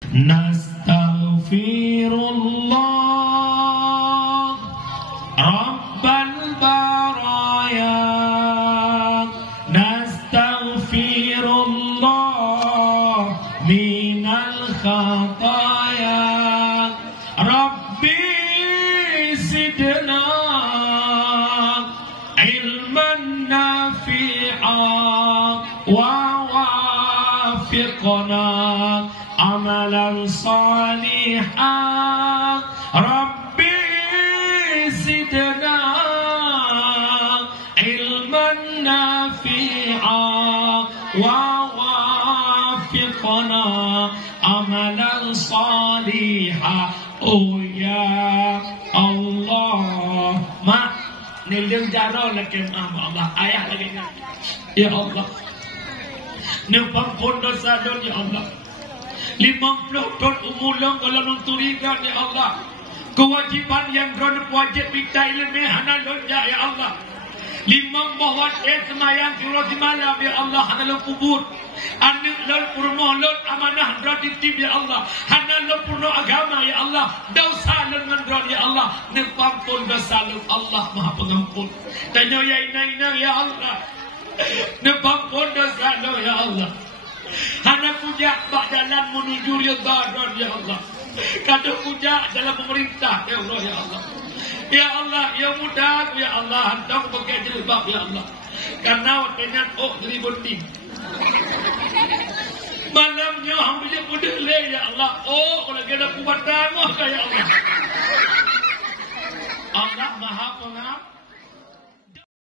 Nastaghfirullah Rabbal baraya, nastaghfirullah minal khataya, Rabbi zidna ilman nafi'a wa wafiqna amalan salihah, Rabbi zidna ilman nafi'a wa wafiqna amalan salihah. Oh ya Allah, mak nilim jaro lagi Allah ayah lagi ya Allah, nempang pun dosa don ya Allah, 50 ton umulang kalau nunturikan ya Allah, kewajiban yang kena wajib minta ilmu hana lonja ya Allah, 5 bahwa semayang kira di malam ya Allah, hana lo kubur anak lol purmo lol amanah beraditib ya Allah, hana lol purno agama ya Allah, dosa lol mandron ya Allah, nepampun dosa lol Allah maha pengampun, tanya ya ina ya Allah, nepampun dosa lol ya Allah, hana puja bak jalan menuju ridha ya Allah, kata puja dalam pemerintah ya Allah ya Allah, ya Allah ya mudah ya Allah, hantar pakai jilbab ya Allah, karena waktunya jadi bunting malamnya hampir mudah le ya Allah, kalau kita kuat dah ya Allah, Allah maha pengampun.